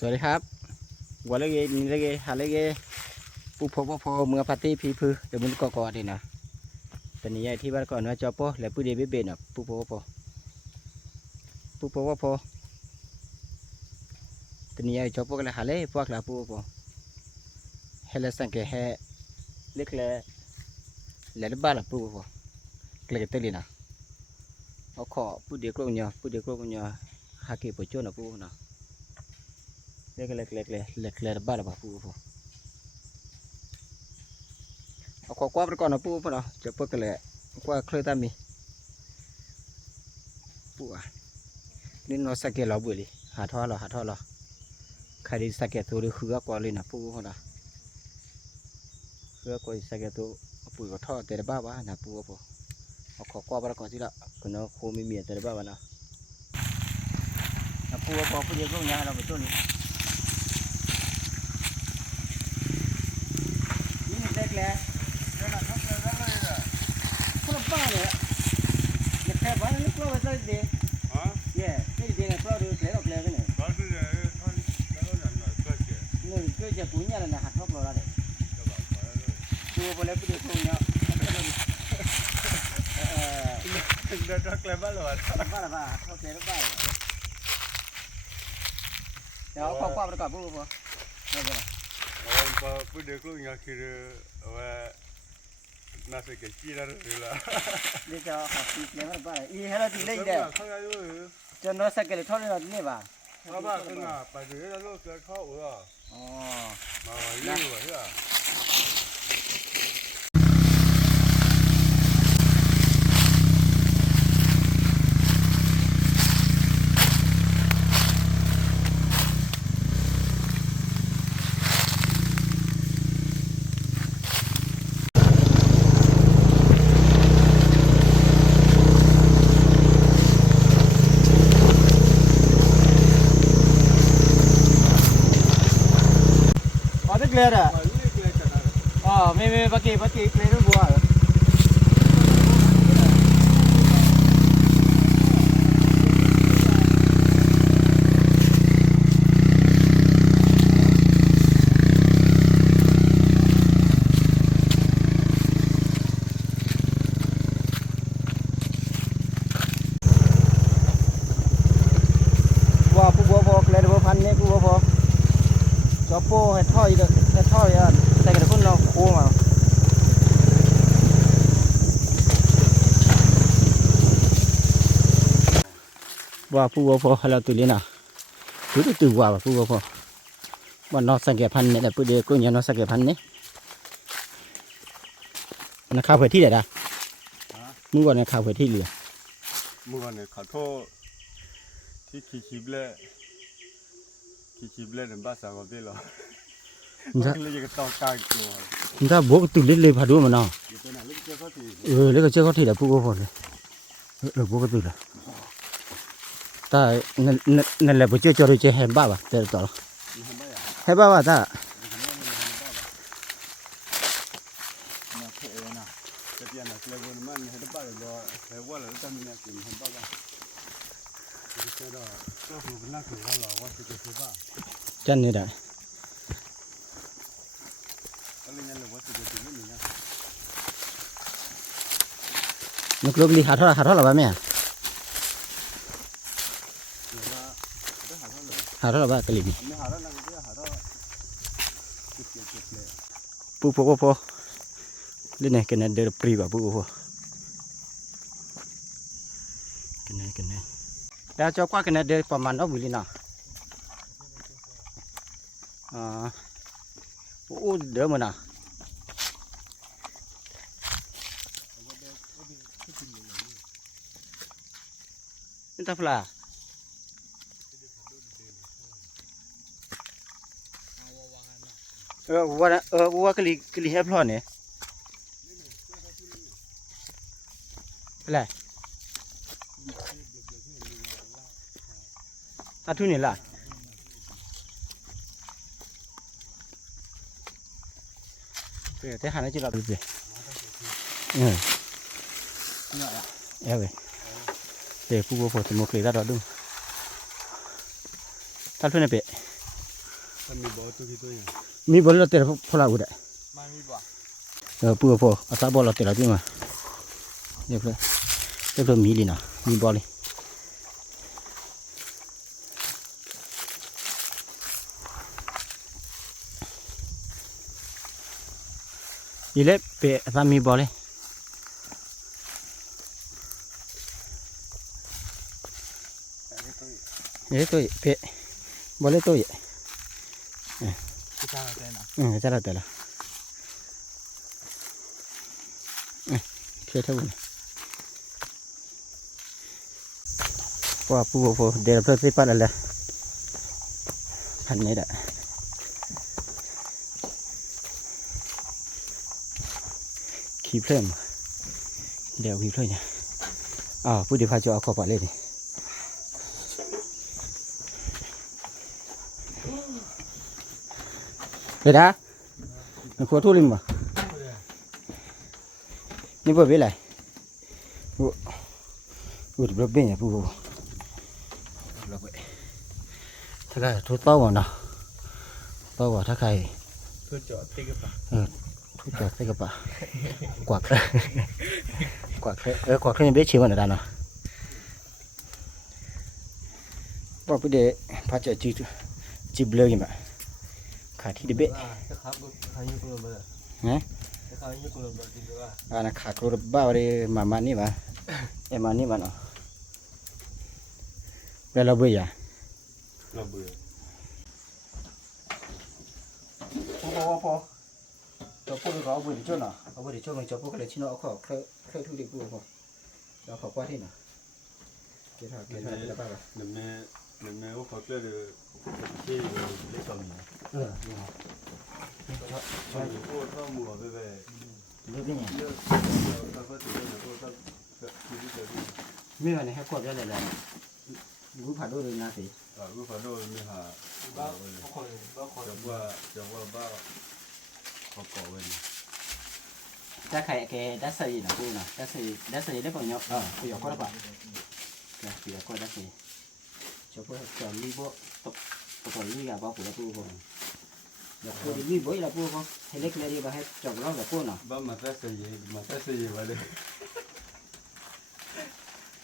สวัสดีครับวันเล็กนี่เล็กหาเล็กปุ๊บพอเมื่อปาร์ตี้พีพื้เดี๋ยวมันก่อดีนะแต่นี่ยายที่บ้านก่อนว่าจอปอแล้วปุ๊บเดบิเบนอ่ะปุ๊บพอแต่นี่ยายจอปอก็เลยหาเล็กพวกละปุ๊บเฮลสังเกตเฮเล็กเลยแล้วบ้านละปุ๊บเล็กเตลินะเอาขอปุ๊บเดียวก็เนี่ยหาเก็บไปโจนนะปุ๊บนะเล็กบ้านละปุ๊บเอาขอกว่าไปก่อนนะปุ๊บเนาะจะปุ๊บกันเลยกว่าเคยตามมีปุ๊บนี่นอสักเกลเราบุรีหาท่อเราใครดีสักเกตัวดูคือก็เลยนะปุ๊บนะคือก็สักเกตัวปุ๊บก็ท่อแต่ละบ้านะปุ๊บเอาขอกว่าไปก่อนสิละก็เนาะโคมีเมียแต่ละบ้านะปุ๊บปุ๊บเดี๋ยวก็เนี่ยเราไปต้นนี้นี่เด็กเลยคนละบ้าเลยเด็กแค่บ้านนี่กลัวว่าจะเด็กเย่เด็กเนี่ยกลัวดูเสียดอกเลยกันเนี่ยนี่ก็จะปุ่นยันเลยนะหักทบเราเลยตัวบอลเล็บเด็กคนเนาะเดินรักเลยบ้าหรอบ้าละบ้าเขาเสียดอกบ้าเดี๋ยวขอกว่าไปก่อนปุ๊บไม่เป็นไรปุ๊บเด็กลูกอยากคิดว่าน่าจะเกิดจีนอะไรล่ะเดี๋ยวจะหักตีเลี้ยงบ้าอีเฮล่าตีเลี้ยงเด้จนเราสักเกลือทอดเลยนี่บ้าบ้าขึ้นมาไปดูแล้วลูกเกิดเข้าหัวอ๋อมาเยอะกว่าใช่ไหมclear à? Mấy bác kia clear nó bùa rồi. Bùa clear bùa phan nhé bùa. Cho po hay thôi được thôi à đây cái con nào khô mà vào phu vào hay là tụi liên à tụi từ vào phu vào bọn nó sang cáiพันเนี่ยแต่ปุ๊บเดียวก็ยังnó sang cáiพันเนี่ยnóข้าวเผือกที่ไหนด่ะมึงก่อนเนี่ยข้าวเผือกที่เหลือมึงก่อนเนี่ยขอโทษที่คีบเลยเนี่ยบ้าสาวก็ได้หรอมันเลยจะต่อกางตัวมันถ้าบวกตุลิเลยพาดูมันเนาะเล็กก็เจ้าเขาที่ไหนปุ๊บก็พอเลยบวกก็ตุลิแต่นั่นแหละพอเจ้าจอดเจ้าเห็นบ้าป่ะแต่ต่อเห็นบ้าป่ะถ้าจันนี่ได้นึกลูกลีหาเท่าไหร่บ้างแม่หาเท่าไหร่บ้างกะลินี่ปุ๊บเล่นไหนกันเนี่ยเดือดปรีบ่ปุ๊บกันเนี่ยแล้วเจ้ากว่ากันเนี่ยเดือดประมาณเอาวิลิน่ะโอ้เดือดมันน่ะนี่ตาฟลาว่ากะลิเฮปลอนเนี่ยอะไรอาทุนี่ล่ะแต่หาได้จีเราดูสิเว้ยเดี๋ยวผู้บริโภคจะมาเคลียร์ได้ดูท่านทุนเนี่ยเป๊ะ他米包都可以做呀。mi bol lo te phola u de มามีบ่ pu po asa bol lo te la ti ma le lo mi li na mi bol li ile pe asa mi bol li ile to pe bol le to ye กูจะเอาใจนะ cha la te la thế thôi qua pu để làm thế bắt là thành này đã kịp thêm đều kịp thôi nhỉ pu đi pha cho khó phải lên đi đây đã nó có thu linh màนี่บ่เป็นไรโอ้ดบเป็นอ่ะปู่ดบถ้าใครทุบเต้าบ่เนาะเต้าบ่ถ้าใคร เพื่อจอดติ๊กปะ ทุบจอดใส่กระเป๋ากวักกวักกวักขึ้นเบ็ดชิวน่ะดาเนาะว่าผู้ใดพาจะจีบเลยมั้ยขาที่เดเบ็ด จะขับก็ขับยุกลงไปเลย ฮะ จะขับยุกลงไปจริงด้วย ana khakro ba re mama ni ba emani ba no bela bu ya 那不是， po to po ko bu ni cho na bu ni cho me cho po ka le chino kho kho thu de bu ko lo kho kwa thi na ke tha ba ba 你们我考这的，这个没上面。上面我上摸对不对？ le bi ni 他说这个我他就是这个。 mi ba ni ha ko ya le la bu pha do de na ti 啊，我反正没哈， บ้าคนบ้าคน 讲话把好搞问题。 ta khai ke da sai na bu na da sai le ko nyo ku yo ko ba ya ku yo ko da sai cho po cho mi bo to ko mi ga ba ku la bu ko ya ko di mi bo la bu ko hele ke le ba he cho lo la ko na 把马赛是完了。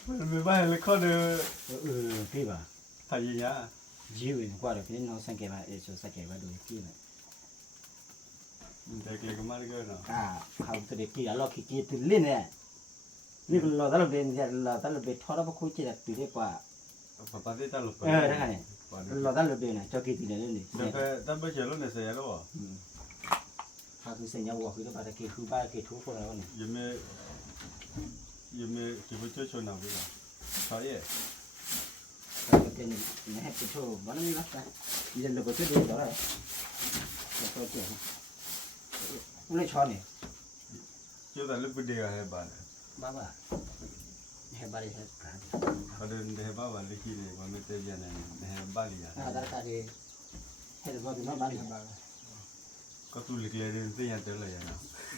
没办法，靠着对吧？他一样。只会挂了，别人三给吧，也就三给吧，都给了。你再给个嘛那个呢？啊，好多的给啊，老给都练呢。你个老大了别，老大了别，拖到不可接了，对的吧？把这打了。那看呢，老大了别呢，就给对了呢。咱不写了那谁了哦？他是生涯我回头把他给后把给突破了呢。有没有就不就求那个了？茶叶。你还不错，完了你那啥，你这个最多多少？多少钱？我来查呢。就在那不得还办的。爸爸，你还把你还干？他的那爸爸那些的，我们这边的那还办的呀。啊，大家的，还是说的蛮办的。ก็ตุลิกเลยเรื่องเดียวเลยนะ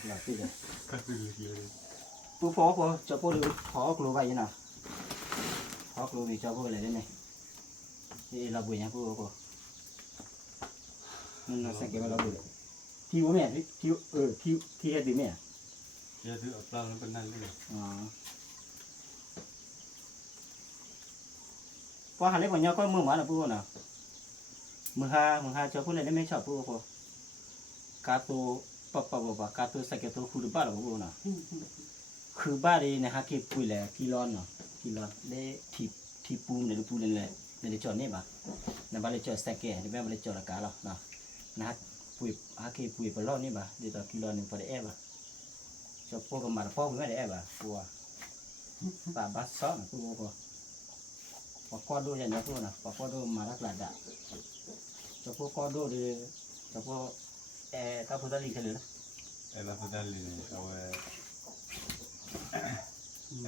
là cái gì ก็ตุลิกเลย bố phó của cho bố được phó của vậy nào phó của vì cho bố lại đây này thì là buổi nhà bố nên nó sẽ cái là buổi thi bố mẹ thi hết bị mẹ เดี๋ยวถือปลาแล้วเป็นนั่นเลย qua hà lấy của nhau có mưa mà là bố nào mưa ha cho bố lại mấy chậu bố cá tô bắp cá tô sạch tô khu được ba là bố nàoคือบ้านนี้นะฮะกี่ปุยแหละกี่ร้อนเนาะกี่ร้อนได้ที่ปูนเนี่ยปูนเลยเนี่ยจอดนี่ป่ะเนี่ยบ้านเลยจอดสแกนเนี่ยบ้านเลยจอดละกาหรอเนาะนะฮะปุยฮะกี่ปุยไปรอบนี่ป่ะเดี๋ยวต่อกี่ร้อนเนี่ยพอได้แอบป่ะจะพวกกันมาพ่อไม่ได้แอบป่ะกลัวป่าบ้านซ้อนกูก็พอก้อนดูอย่างนี้พวกน่ะพอก้อนดูมาลักหลาดอ่ะจะพวกก้อนดูดิจะพวกถ้าพูดได้ดีกันเลยนะ เออแล้วพูดได้เลยเอาไว้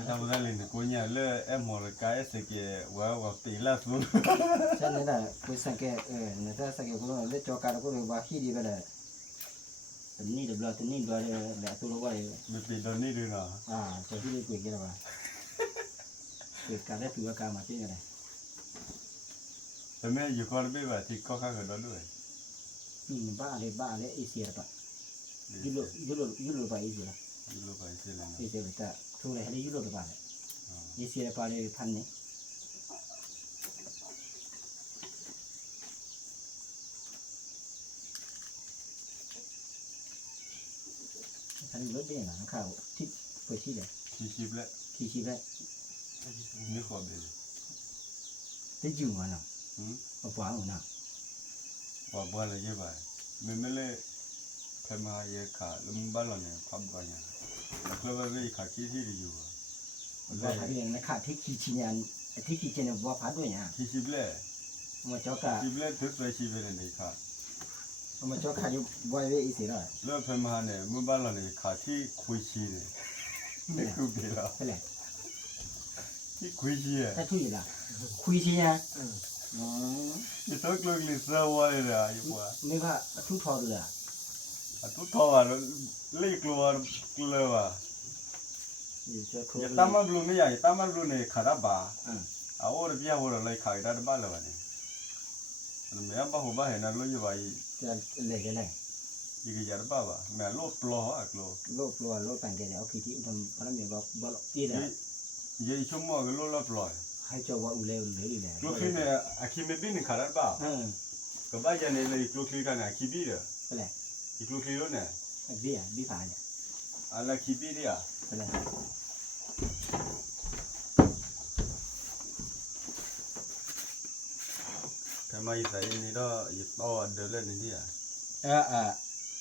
ถ้าพูดได้เลยกูเนี่ยเลือกเอ็มหัวกายสเกว่าตีล่าสุด cho nên là tôi sang cái người ta sang cái cũng lấy cho cả nó cũng vào khi đi về là tính đi được rồi tính đi rồi để tôi nó vậy มันเป็นตอนนี้ด้วยเนาะ cho khi đi quỳ kia là quỳ cả đấy từ cả mà chứ này แต่แม่อยู่ก่อนไม่ว่าที่ก็ข้างกันด้วย à ba le isi apa yulo ba isi la Yulo ba isi la isi ta thu le hale yulo ba le isi le pa le phan ne kan lo de na ka ti pwe shi le Ki shi ble mi kho be te ju ma na ba na ba le ye ba me le phema ye kha lum ba lo ne phab ba nya klo ba be kha ki ti ri yu ba ha de na ka ti ki chi nyan ti ki chen ba pha do nya ki shi ble ma cho ka ki ble tu twa shi be ne kha ma cho ka ju ba ye isi la lo phema ne mu ba lo ne kha ti khwi chi ne ne ku be la le ti khwi chi ye ta thu yi la khui chi ya ye to klo li sa wa le ra yu ba ni ka thu tho de la tu tho wa le klo wa klo wa ye cho ko ye ta ma blu ne ya ye ta ma blu ne kha da ba a wo de bia wo de le kha da ba le ba ne me ya ba ho ba he na lo ye ba yiจะเลยเลย yi ge ya ba ba me lo plo ha klo โลกลัวโลกต่างกันแล้วคือที่ทำพนักงานบอกบอกที่เดียว ye chu mo ge lo lo plo ให้เจ้าว่าอุเลอุเลเลย klo kli ne a ki me bi ne kha da ba ka ba ya ne le klo kli ka na ki bi de ไปเลย ki klo kli lo ne บี้อ่ะบี้ผ่านเนี่ย a la ki bi de ya ไปเลย ka ma yi sa ni do yi to de le ni ya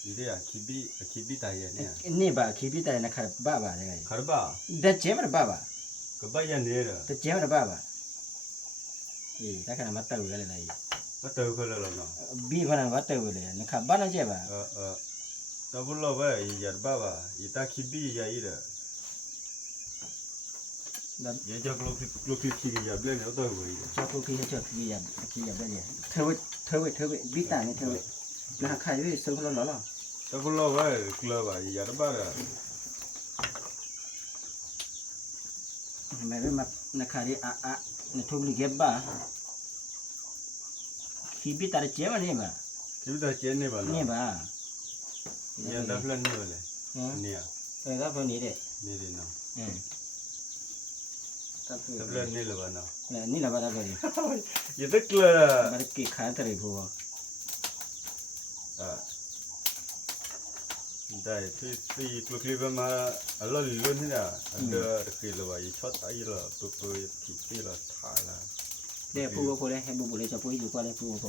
ဒီတဲ့ခီဘီတာရဲ့နဲ့ นี่บ่าคีพี่แต่นะครับบ้าบ่าเลย ခါရပါ เด็ดเจ๊มันบ้าบ่า ကပတ်ရနေတာ เด็ดเจ๊มันบ้าบ่าถ้าขนาดมาเติร์กันเลย မတော်ခလလောနော် บี้พนันมาเติร์เลยนะครับบ้านนั่นเจ๊บ่า တဘလောပဲရပါပါဤတာခီဘီရရရကြကလိုခီခီရဘလဲနော်တော့ဝေး ชอบคีให้ชอบคีอย่างแบบนี้เธอบี้ตาเนี่ยเธอนะใครด้วยซื้อเขาหล่อ တဘလောပဲကလပါရပါရ ไม่มานะครับที่เนี่ยทุกข์เก็บบ่าคีบี้ตาเจ๊มันนี่บ่า ခီဘီတာကျင်းနေပါနော် นี่บ่า ရန်ဒါဖလန်နေပါလေနေရ ก็พอนี้เด้ နေတယ်နော် ตับ ဒါဖလန်နေလောပါနော် นี่แหละบ่าได้ ရတဲ့ကလ มันเกะขาตะเลยบัว ได้ที่กลุ่มคลิปมาเราเลื่อนนี่นะเดือดคือเราว่าช็อตไอ้เราปุ๊บที่ที่เราถ่ายละ เดี๋ยวปูโคเลยให้บุเลยจะปูอยู่ก็เลยปูโค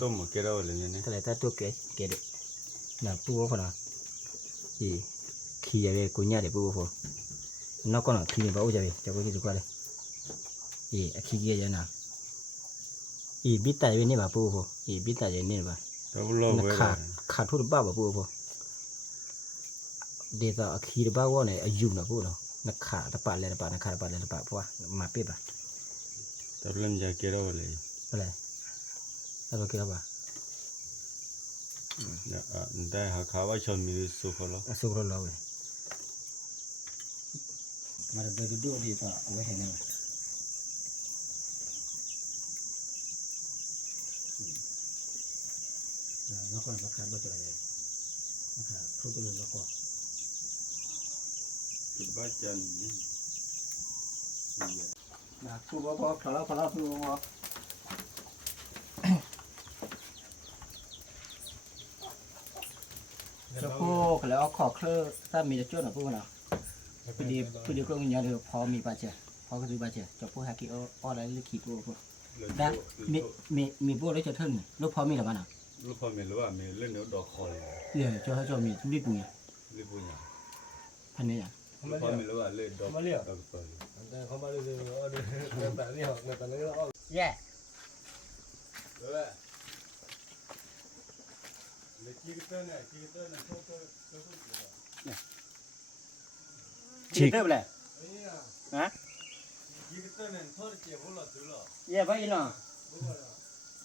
ต้มเกลืออะไรเนี่ย แต่ถ้าตัวเกะน่ะปูโคนะอีขี้ya be kunya deปูโคนอกก็น่ะขี้บ่อุจะbeจะปูอยู่ก็เลยอีขี้เกะนะอีบิตาเวนี่บ่ปูโคอีบิตาเยนี่บ่ แต่พวกเราเว้ย ขาดทุนบ้าบ่ปูโคเดี๋ยวขี้บ้าว่าเนี่ยอายุน่ะปูเนาะนักขาตะปะเลยตะปะนักขาตะปะเลยตะปะเพราะว่ามาเป๊ะป่ะ แต่เล่นยาเกลืออะไร อะไรแล้วก็เกี่ยวป่ะ ได้หาข่าวว่าชนมีสุขแล้ว สู้รถเราเลยมาเดี๋ยวดูดีต่อเอาไว้เห็นไหมแล้วคนราคาบ่ตัวเลยนะครับทุกตัวเลยแล้วก็ คือบ้านจันนี่ นะผู้บ่พอแล้วผู้บ่จะพูดแล้วขอเคลื่อถ้ามีจะจุดหน่อยพูดนะพอดีก็ยังเดี๋ยวพอมีบาดเจ็บพอก็คือบาดเจ็บจะพูดหากี่อะไรหรือกี่พูดได้มีพูดแล้วจะเท่านี้ลูกพอมีหรือเปล่านะ ลูกพ่อมีหรือว่ามีเล่นเนื้อดอกคอเลย เดี๋ยวจะมีรีบปุ้ง รีบบุญยา พันนี้อ่ะ ลูกพ่อมีหรือว่าเล่นดอกคอ แต่เขามาดูแต่นี่เหรอแต่นี่เรา แย่ เออเล็กกี่ตัวเนี่ยโตฉีกได้ไปเลยฮะ กี่ตัวเนี่ยทอดเจียวหัวตัวละ แย่ไปอีกเนาะ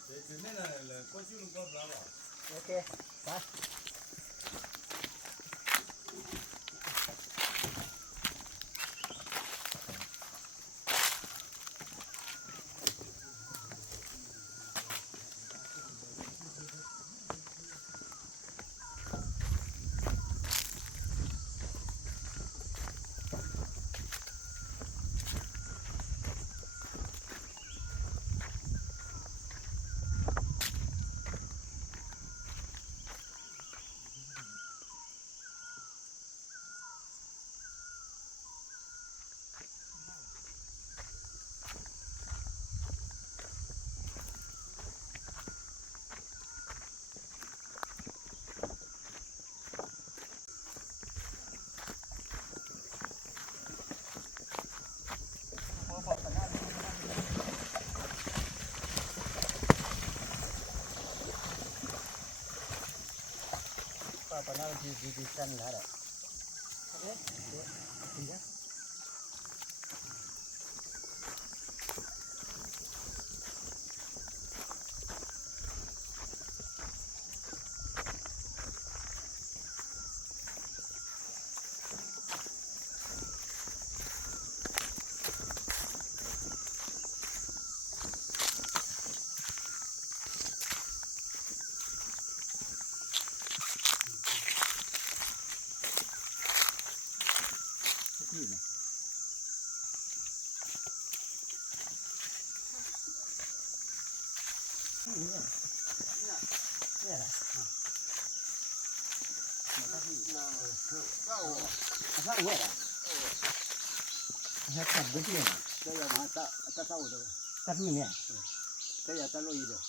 เด็กเนี่ยนะเลยก็ชื่อลุงก็รับอ่ะ โอเคไป ก็ปนัดที่สั้นแล้วแหละเอ๊ะดีนะให้ขัดด้วยที่จะอย่ามาตะเต้าเลยตัดนี่เนี่ยจะอย่าตะลุยเด้อ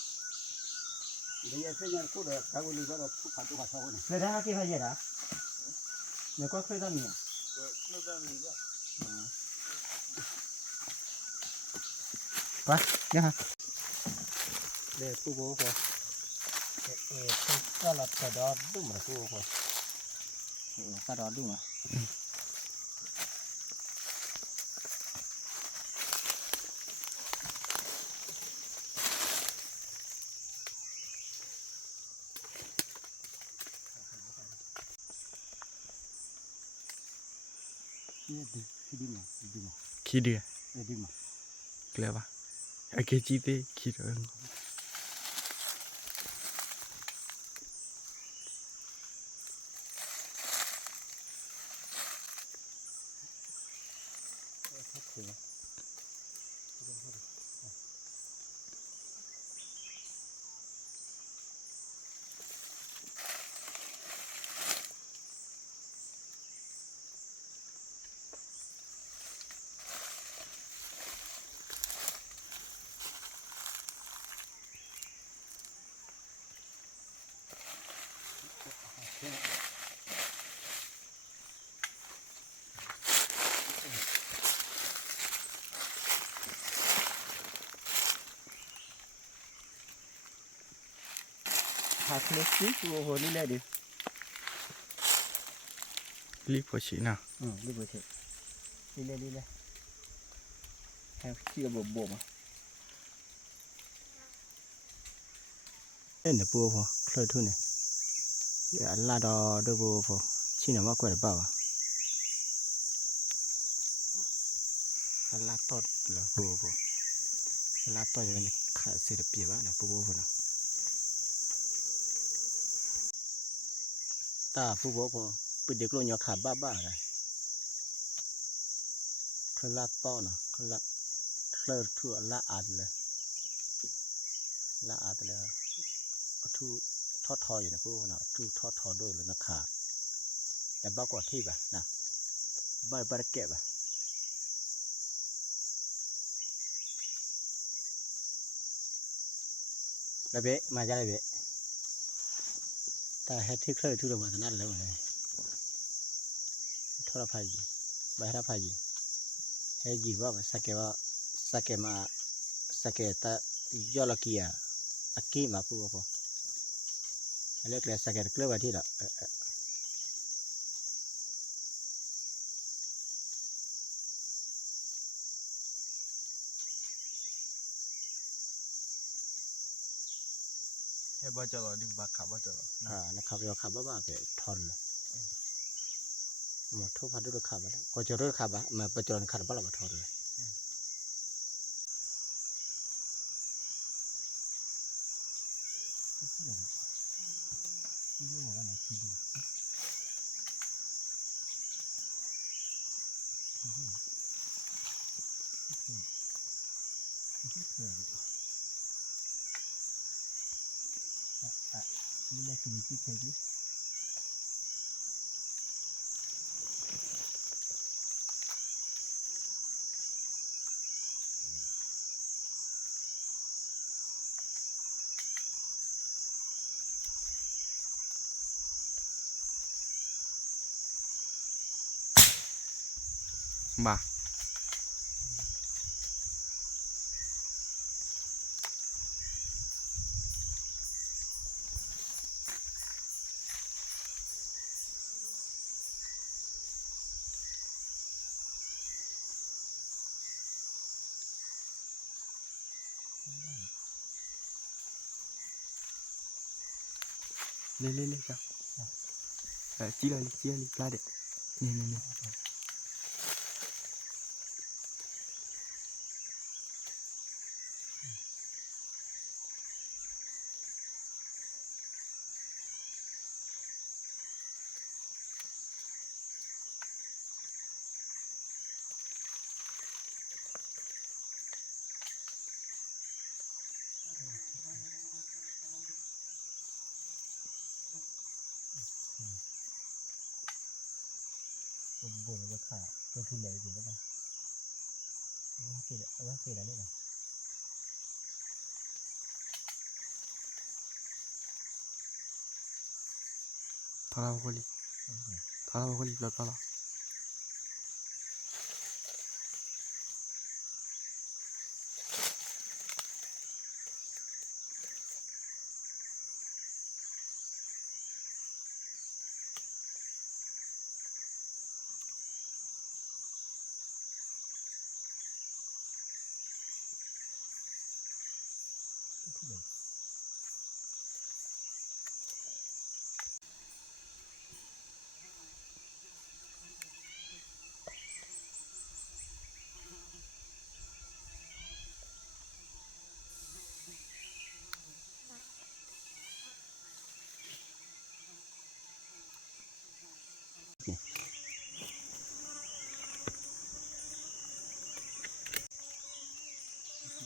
เดี๋ยวเส้นยังกูเด้อข้าวนี่ก็ทุกขัดทุกขัดเท่านี้เลยได้กี่พายเด้อเนี่ยก็เคยทำเนี่ยไปเนี่ยฮะเดี๋ยวตู้โบ้พอก็รับกระดอดดุ้มระตู้พอกระดอดดุ้มอ่ะขี้เดีย ดีมา เกลียวปะไอเกจีเต้ขี้เดิน หาคลิปนี้โอ้โหนี่แหละดิ รีบกว่าชีนะ รีบไปเถอะนี่แหละแค่ขี้กระบอกบ่มอ่ะเอ็นเดี๋ยวปูพอเคลื่อนทุ่นเนี่ยอย่าลาดอเดี๋ยวปูพอชี้หน่อยว่ากว่าหรือเปล่าลาดตอดเหรอปูพอลาดตอดจะเป็นขาเสียดเปียบ้านะปูพอนะตาปูพอปิดเด็กลงยาขาบ้าเลยเคลื่อนลาดต้อนะเคลื่อนทั่วละอัดเลยละอัดเลยทูทอดทออยู่นะพวกน่ะทูทอดทอด้วยเลยนะขาแต่บ้ากว่าที่ป่ะนะบ้าเก็บป่ะระเบะมาจะระเบะแต่ให้ที่เคลื่อนทุกระเบิดนั่นแล้วเลยทอดพายใบทอดพายให้ยีว่าสักเกมาสักเกตยอลกี้อ่ะอากีมาพูดพอเรียกเลยสักเกตเคลื่อนไปที่ละให้บ้าจะรอดิบ้าขับบ้าจะรอนะครับเราขับบ้าเกทอนเลยมาทุบพัดด้วยขับแล้วก็จะรถขับมาประจรขับบ้าเราทอนเลยนี่แหละคือที่เคยดิบ้า ले जा चिला ला दे ने bộ nó khả tôi thu lấy gì đó không cái đấy này थाला खोली लड़ थाला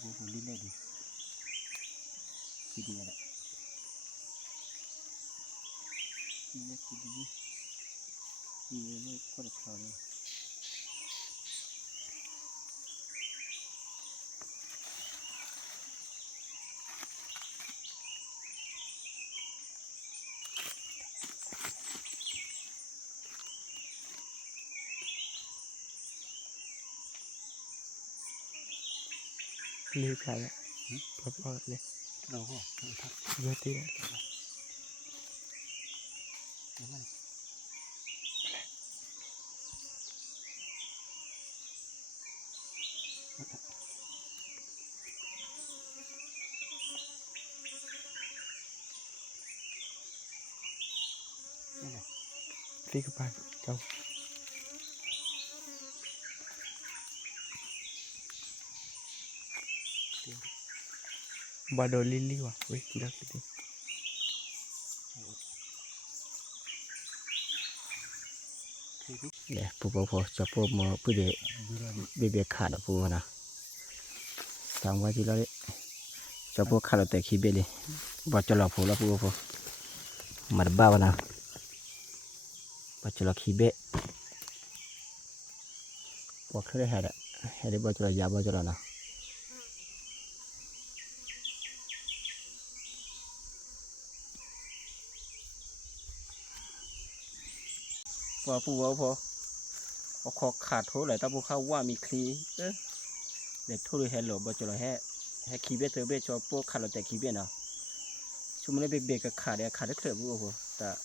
Gue beli lagi. Sini ada. Ini sini. Ini kau tahu ni. ले खाया पापा ले Đâu có. बेटी है ठीक है भाई जाओ bado liliwa weh kira gitu Nè, phụ cho phụ mà phụ để bê khát phụ na. Sang qua chỉ là đấy. Cho phụ khát là tại khi bê đi. Bắt cho là phụ. Mà ba vào nào. Bắt cho là khi bê. Bắt cái này hay để bắt cho là giá bắt cho là nào. Phụ khó khát thôi lại ta phụ khao qua mi khí để thôi hay lỗ bắt cho là hay khí bê tới bê cho phụ khát là tại khí bê nào chúng mình bê cái khát rất là phụ ta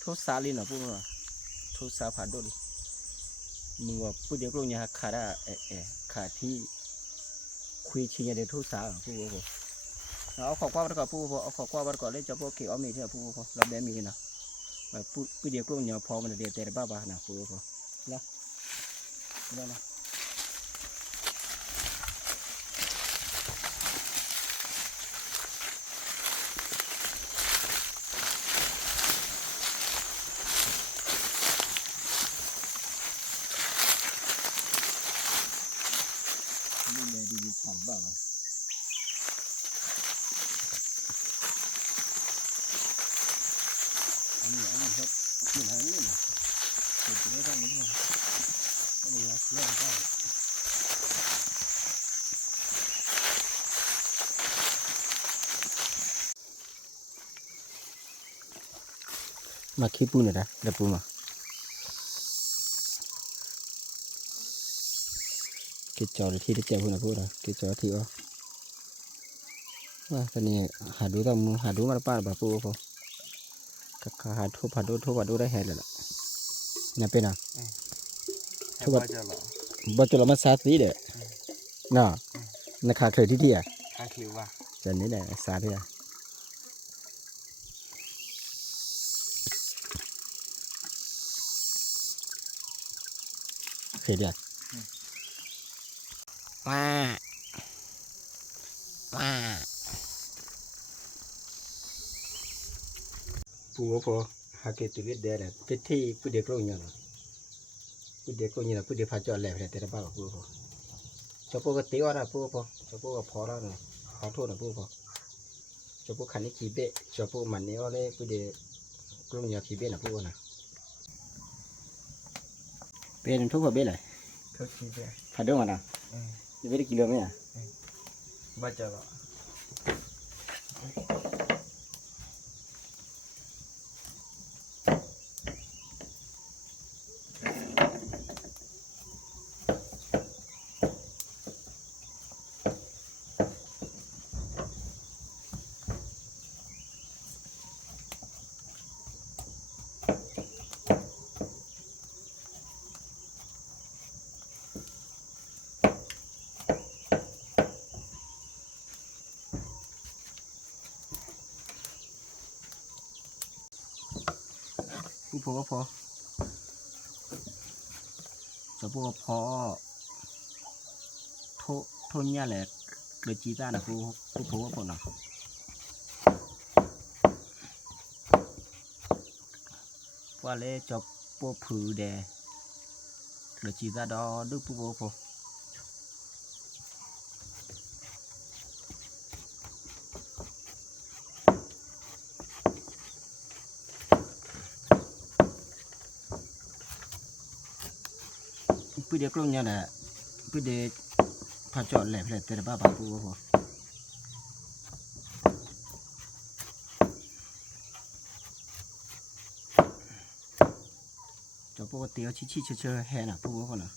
thôi xa đi nào phụ mà thôi xa phá đôi đi mình vào phụ điều luôn nhà khát khát thì khuy chi nhà để thôi xa phụ nó khó qua bắt cả phụ khó qua bắt cả lấy cho phụ kiểu ở mình thì phụ làm bé mình nào mà phụ điều luôn nhà phò mình để để ba nào phụ là đây này đi thẳng vào mà anh hết nhìn hắn nữa nè thì chúng ta muốn làm mình là cứ làm sao mà khi pu này đã đập pu mà cái trò thì để chơi hơn là cái trò thì cái này hạt đu mà ba là pu không các hạt thu đấy hay là nhà bên nào thu bắt cho là mất sát tí đấy nè nó khá khởi tí à khai khiu vào giờ này này sát thế à เคยเดียดว้าปูพอหาเกตุเวดเดร์เป็นที่ผู้เด็กโรงยังผู้เด็กโรงยังผู้เด็กพาจอดแหลกแต่ละบ้านปูพอชอบพวกตีว่านะปูพอชอบพวกพอแล้วนะขอโทษนะปูพอชอบพวกขันนี้ขี้เบะชอบพวกมันนี่ว่าเลยผู้เด็กโรงยังขี้เบะนะปูนะเป็นทุกคนเบะเลย เขาคิดแบบ พาดงอ่ะนะจะไปได้กิโลไหมอ่ะ บ้าจ้ะหรอ ผู้พอก็พอจะพวกพอโทนเนี่ยแหละเกิดจีต้านะผู้พอก็พอนะว่าเลยจะพวกผือแดเกิดจีต้าดอดูผู้พอก็พอผู้เด็กลงเนี่ยแหละผู้เด็กพาจอดแหลกแต่ละบ้านผู้ก็พอจะพวกเตี้ยชี้เชื่อแห่น่ะผู้ก็พอนะ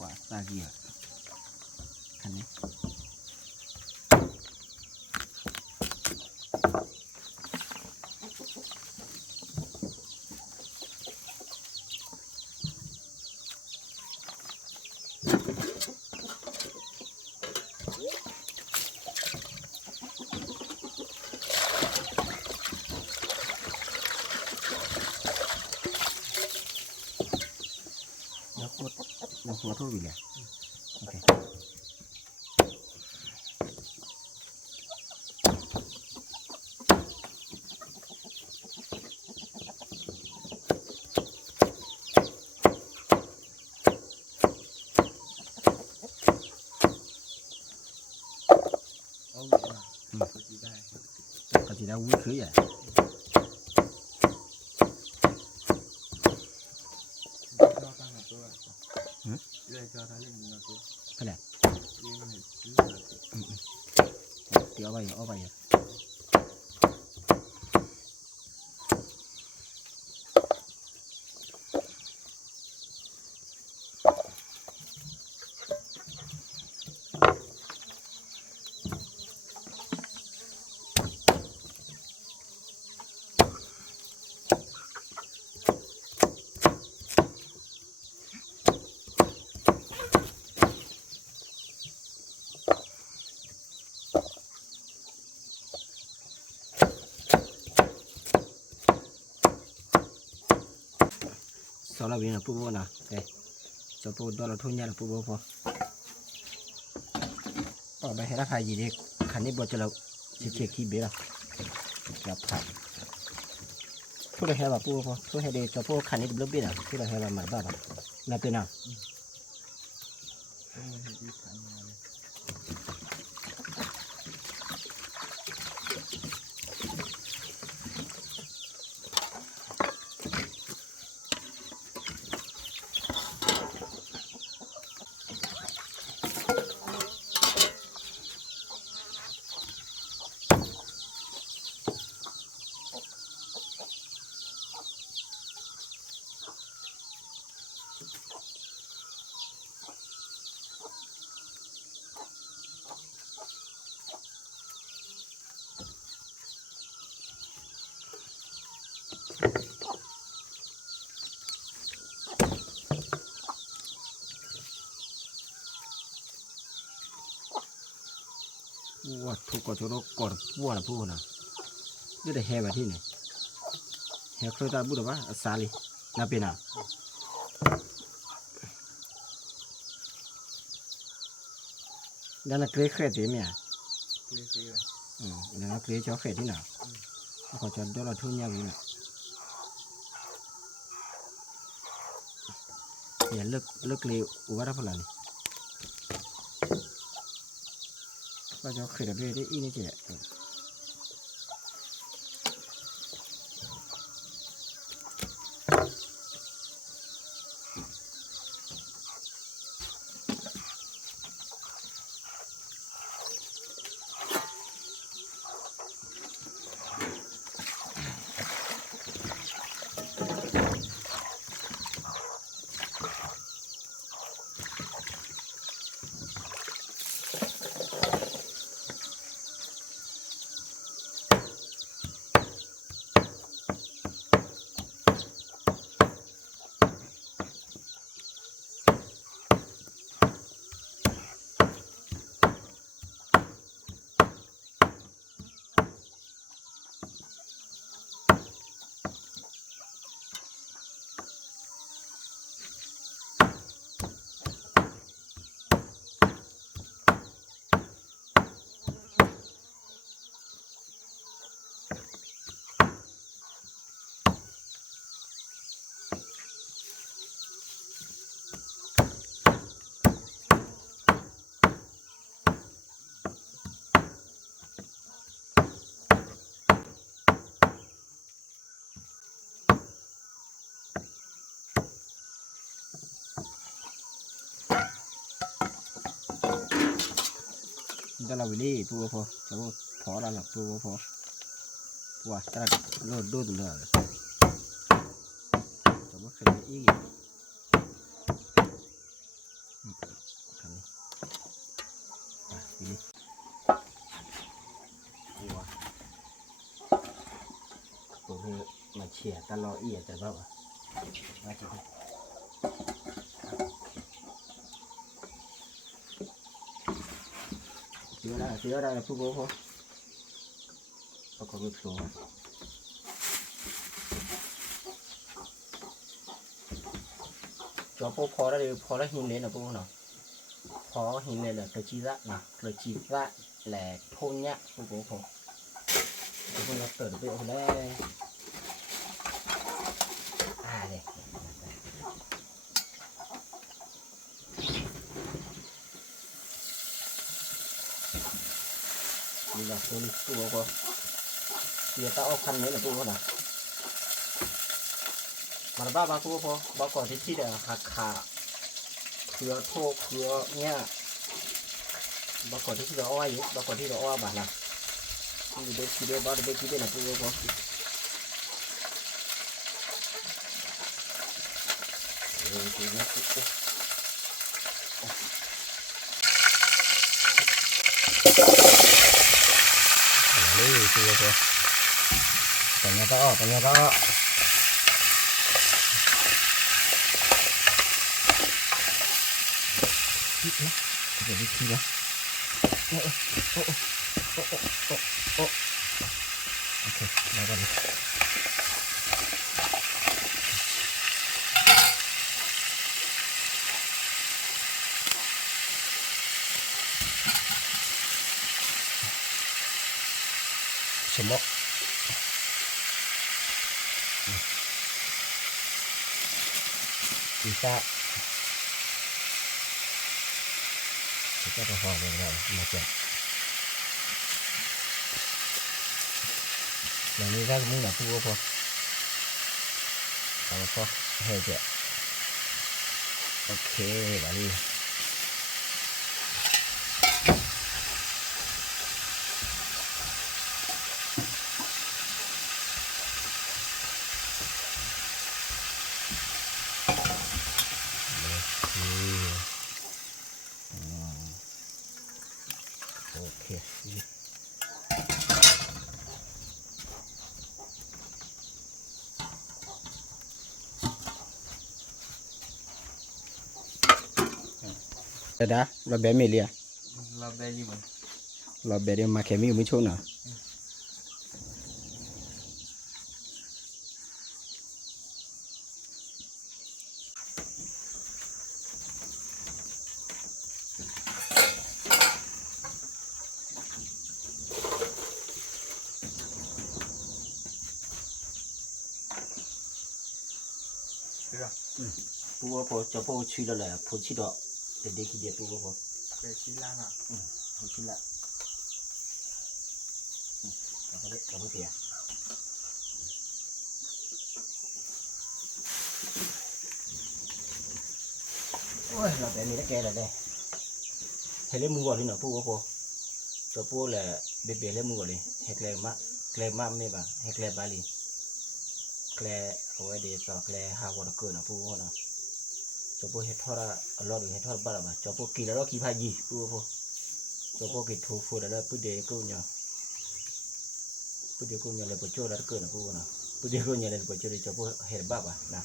ว่าซาเกียคันนี้แล้วหัวโทษอยู่เลยโอเคเอาอยู่นะเขาคิดได้ ก็จะได้วุ้นคือใหญ่ ชอบตั้งตัวเรื่องชอบทั้งเรื่องนะตัว ไปแหละ เรื่องมันซื้อ เดี๋ยวเอาไปสำหรับวันนี้ปุ๊บนะเอ้จะปุ๊บดอลลาร์ทุนเนี่ยปุ๊บพอเอาไปให้ราคายี่เด็กคันนี้บอจะเราเช็คขี้เบี้ยครับครับทุกอย่างให้แบบปุ๊บพอทุกให้เด็กจะปุ๊บคันนี้บล็อกเบี้ยนะทุกอย่างให้แบบมาบ้าแบบน่าเป็นอ่ะ ต้องมาเห็นอีกครั้งนึงเลย เ ว้าทุกข์ก็จะรู้กอดวัวละพูนะนี่ได้แห่แบบที่นี่แห่เคยตาบุตรว่าสาลีน่าเป็นอ่ะนั่นน่ะเกลือเข็ดสิเมีย คุยเลย นั่นน่ะเกลือชอเข็ดที่น่ะเขาจะดูเราทุ่งยาวินอ่ะเนี่ยเลิกเกลืออุวาระพลันว่าจะเข็ดแบบนี้ได้อีนี่เจ๊จะเราวิลี่ปูพอจะว่าพอเราหลับปูพอว่าตราโลดดูตัวเลยจะว่าเคยอีกคันนี้วิลี่ว่าปูมาเฉียตลอดอีแต่แบบว่าจะเสียได้ผู้บ่พอประกอบกับตัวจอพอได้เลยพอได้หินเลยนะพวกเนาะพอหินเลยแหละกระชีระนะกระชีระแหลกโทนเนี้ยพวกพอพวกเราเติร์ดไปเอาเลยเลย นี่แหละตัวนี้ตัวก็เสียตาออกคันนี้แหละตัวนะมันบ้าบางตัวพอบางก่อนที่เดียวหักขาเขือโทกเขือเนี่ยบางก่อนที่เราอ้อยอยู่บางก่อนที่เราอ้อยบ้านนะนี่เด็กที่เดียวบ้านเด็กที่เดียวนะตัวพอตัวนี้ตัวพอแต่เนี้ยก็ออกแต่เนี้ยก็พิษนะเดี๋ยวพิษนะโอ้โอเคแล้วกันสมองอีซ่าก็จะพอเลยมาเจาะอย่างนี้ถ้ามึงหนักตัวพอเอาพอให้เจาะโอเคแบบนี้โอเคเดี๋ยวเราแบบไม่เลีย เราได้ยี่มัน เราเบเดียมาแค่มีอยู่ไม่ชนอ่ะปูว่าพอจะพอชิลเลยพอชิดอ่ะเด็กๆกี่เดียปูว่าพอ เป็นชิ้นล่างอ่ะ พอชิละเราก็ได้เราก็เสียโอ้ยเราแบบนี้ได้แก่เลยเด้เฮเลมูก่อนที่หน่อยปูว่าพอจะปูแหละเบเบเลมูก่อนเลยเฮกเลมาไม่บ้างเฮกเลบาลีแกลเอาไว้เดี๋ยวต่อแกลหาวันเกิดนะพูดนะจะพูดเฮ็ดทอดอร่อยเฮ็ดทอดบ้าหรือเปล่าจะพูดกินแล้วกี่พายีพูดพูดจะพูดกินทูฟูแล้วพูดเดี๋ยวกูเนี่ยพูดเดี๋ยวกูเนี่ยเลยพูดโจ้แล้วเกิดนะพูดนะพูดเดี๋ยวกูเนี่ยเลยพูดโจ้เลยจะพูดเฮ็ดบ้าป่ะนะ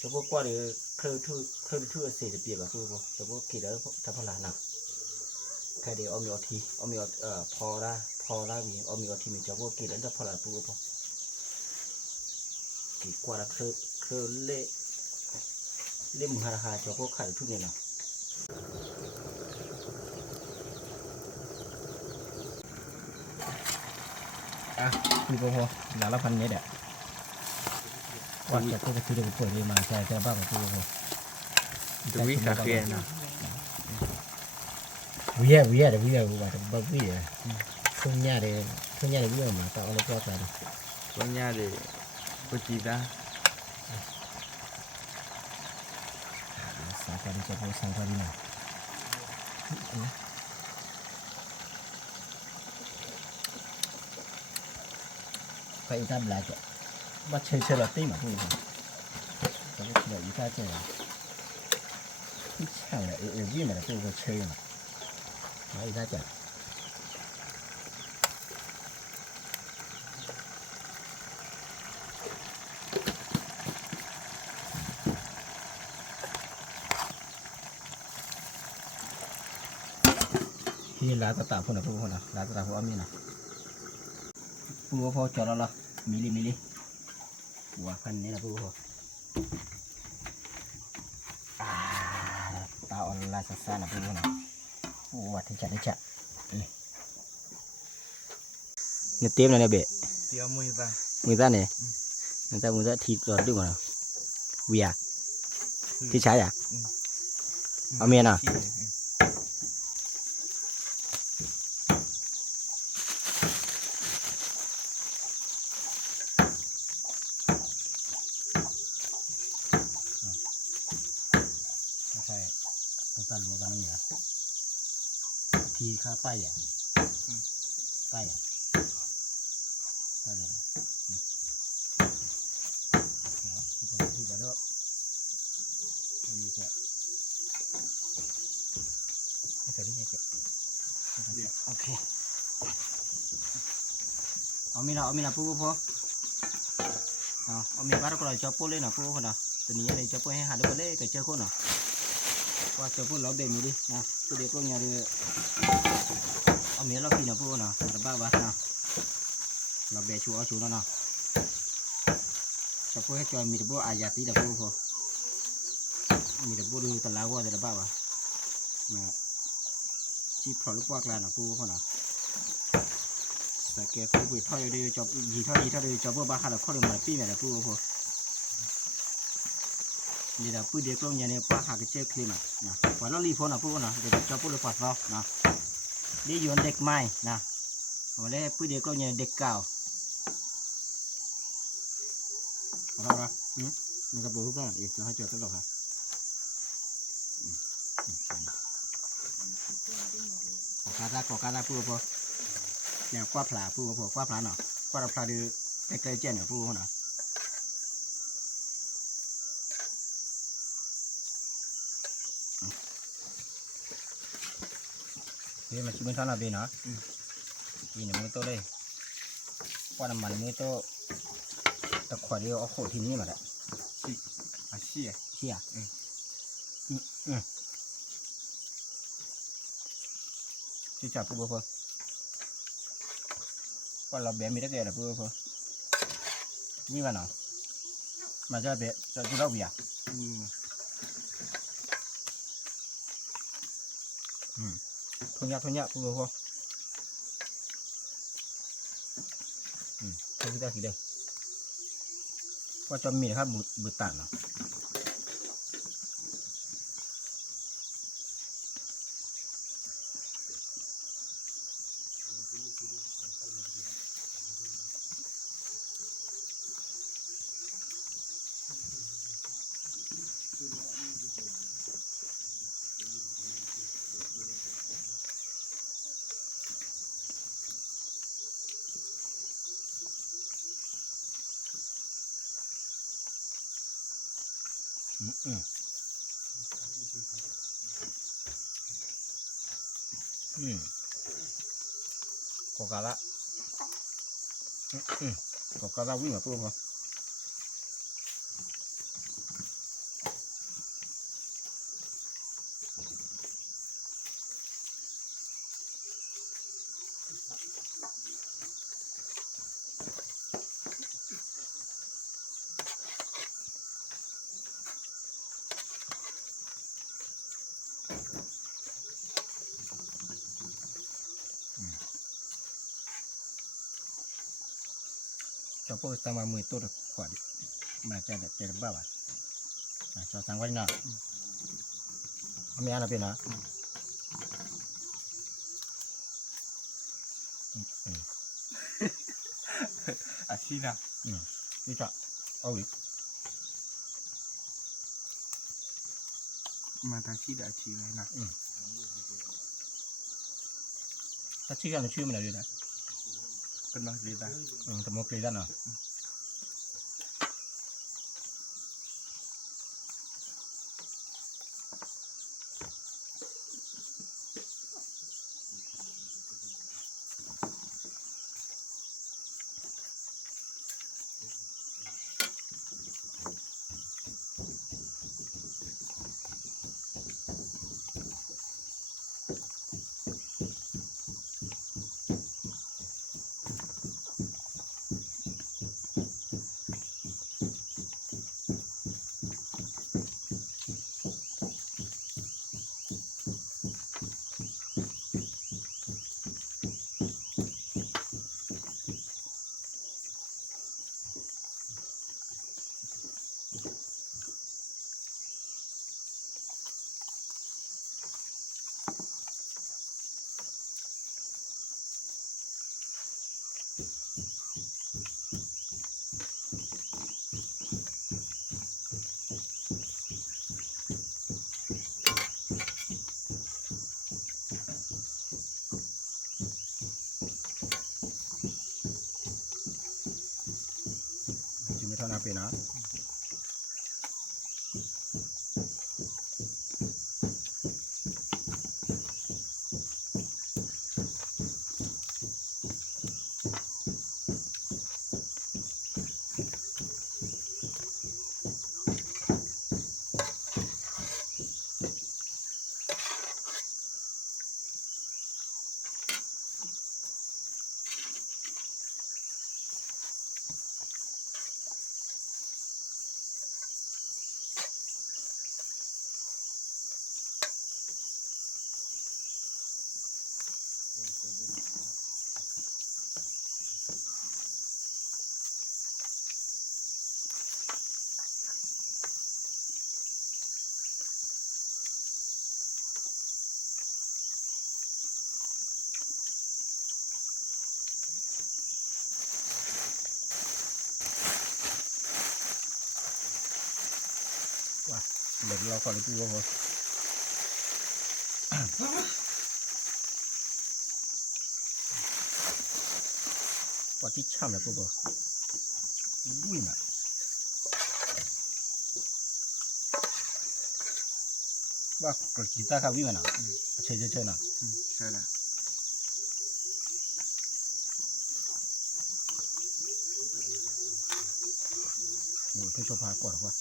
จะพูดกว่าเดี๋ยวเคยทูเสียจะเปรียบอ่ะพูดพูดจะพูดกินแล้วทับพลานะแค่เดี๋ยวเอามีอทีเอามีพอละมีเอามีอทีมีจะพูดกินแล้วทับพลาพูดพูดกว่าคือเล่มหาจะพวกขายทุกอย่างเนาะคือพอหลังละพันเนี่ยเด็กว่าจะพวกที่เด็กป่วยมาใช่แต่บ้าของพวกดูวิคาเฟ่นะ วิเดี๋ยวว่าจะบ้าวิทุ่งหญ้าเดี๋ยววิมาต่ออะไรก็ได้ วันนี้เดี๋ยวกูจีบนะ สามพันจะพอ3,000นะไปอีกท่าเวลาจะมาเชยละตีมาพูดกันแต่ว่าเดี๋ยวอีกท่าเจอที่ช่างเลยวิ่งมาแล้วพูดก็เชยมาอีกท่าจะที่ร้านตาพูดนะพูดนะร้านตาพูดอ้อมนี่นะพูดพอจอดแล้วล่ะมิลิหัวพันนี้นะพูดพอตาออนไลน์สั้นๆนะพูดนะวัดที่จัดเนี่ยเต็มเลยเนี่ยเบะ เดี๋ยวมือตา มือเนี่ยมือทีจอดด้วยมั้งเวียที่ใช้อ่ะเอาเมียน่ะใช่ตัดรวมกันนั่นเหรอทีค่าป้ายอ่ะป้ายเลยนะเดี๋ยวผมที่จะด้วยมีแค่แต่ที่จะโอเคเอามีนะพูพอเอามีบ้านก็เลยจะพูดเลยนะพูคนนะตัวนี้เลยจะพูดให้หาดูเลยก็เจอคนนะว่าจะพูดเราเบมีดินะตัวเด็กก็ยังดีเอามีเรากินนะพูนะแต่บ้านะเราเบชัวชัวนะจะพูดให้จอยมีแต่พูดอายาตีแต่พูพอมีแต่พูดดูตลาดว่าแต่บ้ามาจีบพอลูกว่ากันนะพูคนนะแต่แกพูดไปทอดอยู่ดีจบยีทอดดีจบพูดบ้าขาดข้อเรื่องมาปีแบบพูพอนี่เราพูดเด็กลงอย่างนี้ป้าหากเจอคลิมานะพอเรารีพอนะพูดนะเดี๋ยวจะพูดเลยปัดเรานะนี่ยนเด็กใหม่นะวันนี้พูดเด็กลงอย่างเด็กเก่าเอาละมันก็บอกว่าอีกจะให้จอดตลอดค่ะขอการพูดพอเนี่ยกว่าผลาพูดพอกว่าผลาเนาะกว่าผลาดูใกล้ๆเจ้าเนี่ยพูดนะนี่มันชิมเป็นท่านาเบนะกินมือโตเลยว่าน้ำมันมือโตตะขวดเดียวเอาโขดที่นี่มาแล้วเชี่ย ที่จับปูพอว่าเราแบะมีได้แก่ละปูพอมีมันเหรอมาจะแบะจะกินเหล้าเบียร์ทุนยาปูพอทุนที่ได้กี่เด้อว่าจะมีนะครับบุตรต่างเนาะโกกาละโกกาละวิ่งกับปูพอจะพูดตามมือตัวขวดมาจะเด็ดบ้าบ่ะจะสั่งไว้นะไม่เอาเป็นนะอาชีนะ นี่จะเอาอีก มาทาชีดอาชีไว้นะ ถ้าชื่อกันชื่อมันอะไรด้วยนะ เป็นมาเรียนได้ แต่มกรีด้านเนาะจึงไม่เท่านาเป็นนะว่าเดี๋ยวเราขอรีวิวก่อนว่าที่ช่ำเลยปุ๊บวิ่งอ่ะว่ากระกีตาร์เขาวิ่งอ่ะเฉยๆนะใช่แล้ว โอ้เทชพากว่าว่า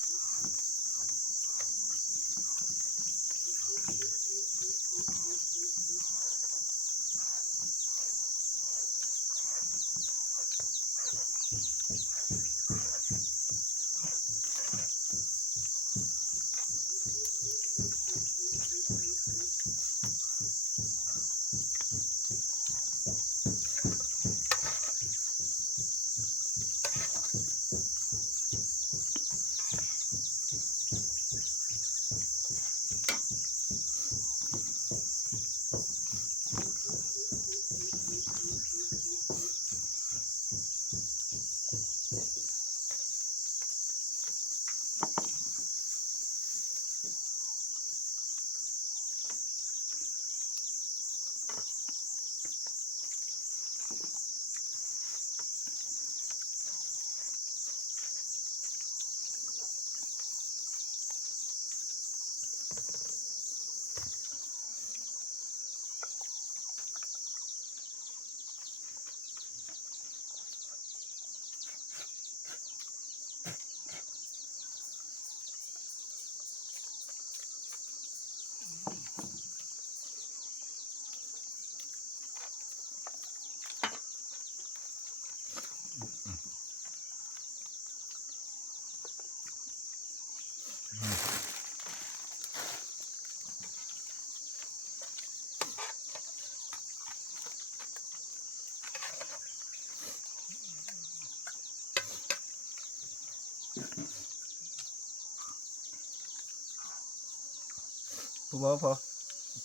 กูบอกพอ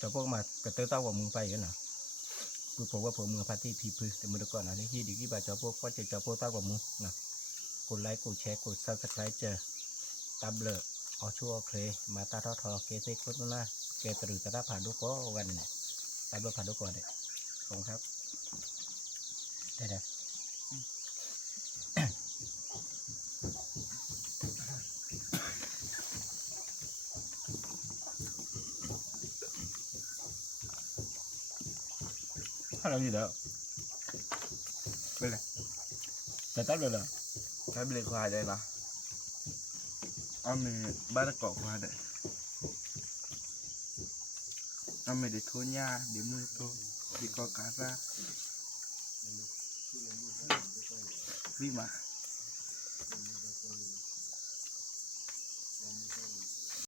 จะพวกมากระเตอเต้าว่ามึงไปกันนะกูบอกว่าผมมึงพาที่พีพื้นแต่เมื่อก่อนนะนี่ที่ดีกี่บาทจะพวกก็จะพวกเต้าว่ามึงนะกดไลค์กดแชร์กดซับสไครต์เจอตับเลอเอาชั่วเคลมาตาทอเกเซคุตนะเกตรึกตาผ่านดูก็วันเนี่ยตับเลอผ่านดูก่อนเลยขอบคุณครับได้ làm gì đó bên này tại tắt rồi là cái bên khoai đây là ông mình bắt được cỏ khoai đấy ông mình để thua nha để mua tô để có cá ra vì mà